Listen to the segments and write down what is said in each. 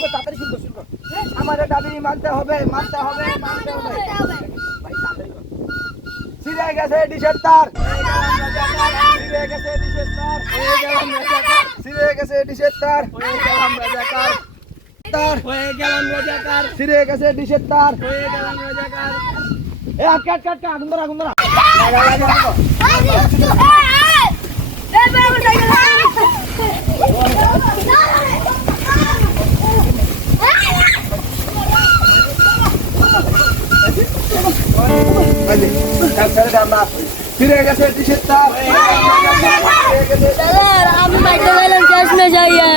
তাড়াতাড়ি শুরু কর। আমাদের দাবি মানতে হবে, মানতে হবে, মানতে হবে। ভাই তাড়াতাড়ি কর। ছিঁড়ে গেছে ডিশের তার, ছিঁড়ে গেছে ডিশের তার, ছিঁড়ে গেছে ডিশের তার, তার হয়ে গেলাম রাজাকার, ছিঁড়ে গেছে ডিশের তার, হয়ে গেলাম রাজাকার। এ আটকে আটকে আটকে আগুন ধরা আগুন ধরা। ফিরে গেছে ডিশের তার, আমি বাইতে গেলাম চশমে যাইয়া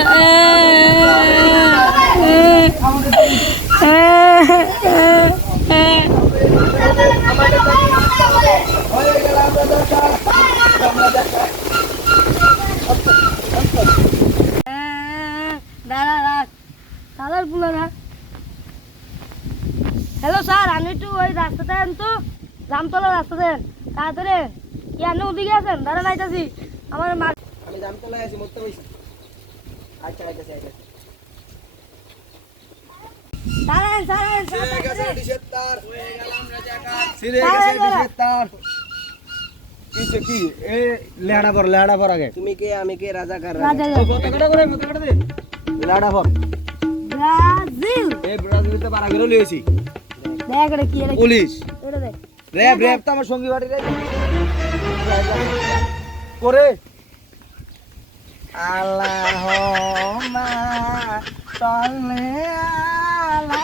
হ্যালো স্যার, আমি একটু ওই রাস্তাতে আন তো, জামতলা রাস্তা দেন তাড়াতাড়ি। কেন ওদিকে আছেন? দাঁড়া নাইতাছি আমার মা। আমি জামতলায় আছি, মরতে বসে। আচ্ছা আইতাছি আইতাছি। দাঁড়ান দাঁড়ান ছিঁড়ে গেছে ডিশের তার, হয়ে গেলাম রাজাকার, ছিঁড়ে গেছে ডিশের তার। কিছে কি এ লেড়া পর আগে। তুমি কে আমি কে রাজাকার রাজা। কতটা করে দে। লেড়া পর। ব্রাজিল এই ব্রাজিলতে পারা গেল লইছি। দেখ রে কি রে পুলিশ। এটা দেখ। র‍্যাব র‍্যাব তো আমার সঙ্গী বাড়ি রে। করে আল্লাহুম্মা সাল্লি আলা